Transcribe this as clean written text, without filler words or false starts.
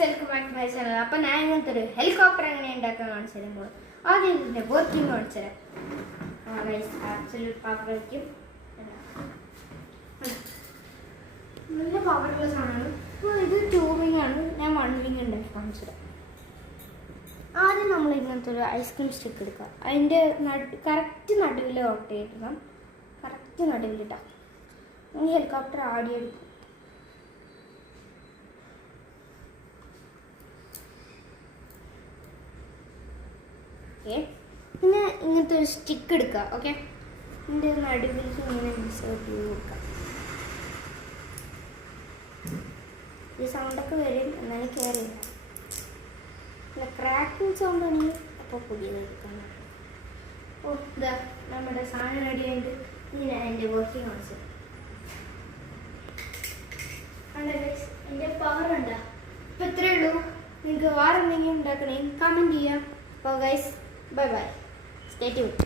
Welcome back to my channel. അപ്പോൾ ഞാൻ ഇങ്ങനത്തെ ഒരു ഹെലികോപ്റ്റർ എങ്ങനെ ഉണ്ടാക്കാൻ കാണിച്ചു തരുമ്പോൾ ആദ്യം ഇതിൻ്റെ വർക്കിംഗ് കാണിച്ചു തരാം. ആബ്സല്യൂട്ട് പവർ വയ്ക്കും. നല്ല പവറുള്ള സാധനമാണ്. അപ്പോൾ ഇത് 2 വിങ് ആണ്. ഞാൻ 1 വിങ് ഉണ്ടാക്കി കാണിച്ചു തരാം. ആദ്യം നമ്മൾ ഇങ്ങനത്തെ ഒരു ഐസ്ക്രീം സ്റ്റിക്ക് എടുക്കുക. അതിൻ്റെ കറക്റ്റ് നടുവിൽ റൊട്ടേറ്റ് കറക്റ്റ് നടുവിലിട്ടാൽ ഈ ഹെലികോപ്റ്റർ ആടിയെടുക്കും. പിന്നെ ഇങ്ങനത്തെ ഒരു സ്റ്റിക്ക് എടുക്കുക. ഓക്കെ, ഇതിൻ്റെ നടുവിലേക്ക് ഇങ്ങനെ ഇൻസേർട്ട് ചെയ്ത് കൊടുക്കുക. ഈ സൗണ്ടൊക്കെ വരും, എന്നാലും കെയർ ചെയ്യാം. പിന്നെ ക്രാക്കിംഗ് സൗണ്ട് ആണെങ്കിൽ അപ്പോൾ പുതിയത് എടുക്കണം. ഓ ഇതാ നമ്മുടെ സാധനം റെഡിയായിട്ട് ഇങ്ങനെ എൻ്റെ വർക്കിംഗ് കാണിച്ചു. എൻ്റെ പവർ ഉണ്ടാ. അപ്പോൾ ഇത്രയേ ഉള്ളൂ. നിങ്ങൾക്ക് വേറെ എന്തെങ്കിലും ഉണ്ടാക്കണമെങ്കിൽ കമൻറ്റ് ചെയ്യാം. അപ്പോൾ guys, bye bye. Stay tuned.